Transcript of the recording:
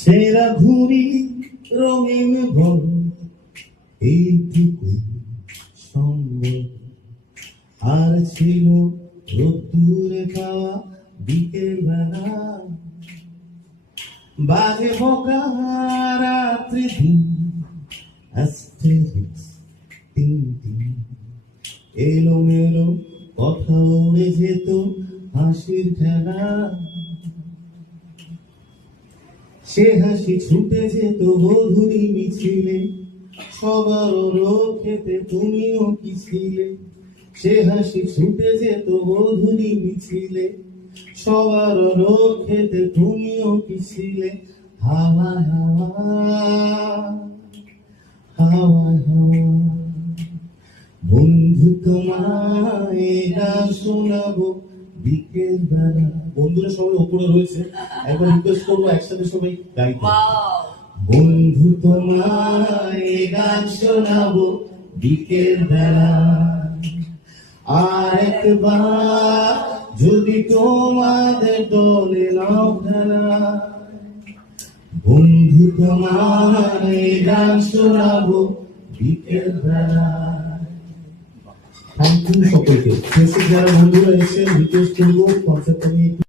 ছেঁড়া ঘুড়ি রঙিন বল এইটুকু সম্বল, আর ছিল রোদ্দুরে পাওয়া বিকেল বেলা। বাজে বকা রাত্রি দিন, অ্যাস্টেরিক্স টিং টিং, এলোমেলো কথা উড়ে যেত হাসির খেলা। সে হাসি ছুটে যেত মধুরী মিছিলে, সবার রোগ খেতে তুমিও কি ছিলে। সে হাসি ছুটে যেত মধুরী মিছিলে, সবার রোগ খেতে তুমিও কি ছিলে। হাওয়া হাওয়া হাওয়া হাওয়া, বন্ধু তোমায় গান শোনাবো বিকেল বেলা। বন্ধুরা সবাই ওপরে রয়েছে, একবার রিকোয়েস্ট করবো একসাথে সবাই গাইতে। বন্ধু তোমায় গান শোনাবো বিকেল বেলা, আর একবার যদি তোমাদের দলে নাও খেলা। বন্ধু তোমায় গান শোনাবো বিকেল বেলা। থ্যাংক ইউ সকলকে। যারা বন্ধুরা এসে রিকোয়েস্ট করবো কনসেপ্ট নিয়ে